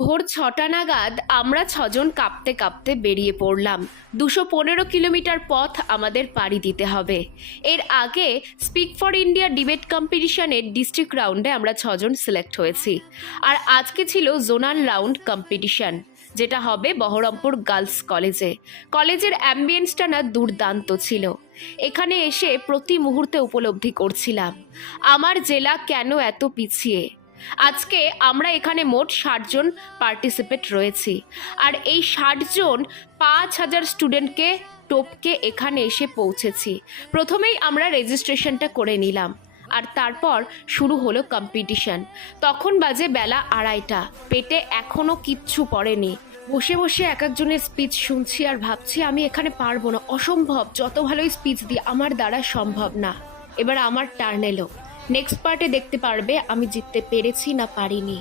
ভোর ৬টা নাগাদ আমরা ৬জন কাঁপতে কাঁপতে বেরিয়ে পড়লাম। ২১৫ কিলোমিটার পথ আমাদের পাড়ি দিতে হবে। এর আগে স্পিক ফর ইন্ডিয়া ডিবেট কম্পিটিশনের ডিস্ট্রিক্ট রাউন্ডে আমরা ৬জন সিলেক্ট হয়েছি। আর আজকে ছিল জোনাল রাউন্ড কম্পিটিশন, যেটা হবে বহরমপুর গার্লস কলেজে। কলেজের অ্যাম্বিয়েন্সটা না দুর্দান্ত ছিল। এখানে এসে প্রতি মুহূর্তে উপলব্ধি করছিলাম আমার জেলা কেন এত পিছিয়ে। আজকে আমরা এখানে মোট ৬০ জন পার্টিসিপেট রয়েছি, আর এই ৬০ জন ৫,০০০ স্টুডেন্টকে টপকে এখানে এসে পৌঁছেছি। প্রথমেই আমরা রেজিস্ট্রেশনটা করে নিলাম, আর তারপর শুরু হলো কম্পিটিশন। তখন বাজে বেলা ২:৩০। পেটে এখনও কিচ্ছু পড়েনি। বসে বসে এক একজনের স্পিচ শুনছি আর ভাবছি আমি এখানে পারবো না, অসম্ভব। যত ভালোই স্পিচ দিই আমার দ্বারা সম্ভব না। এবার আমার টার্ন এলো। নেক্সট পার্টে দেখতে পারবে আমি জিততে পেরেছি না পারিনি।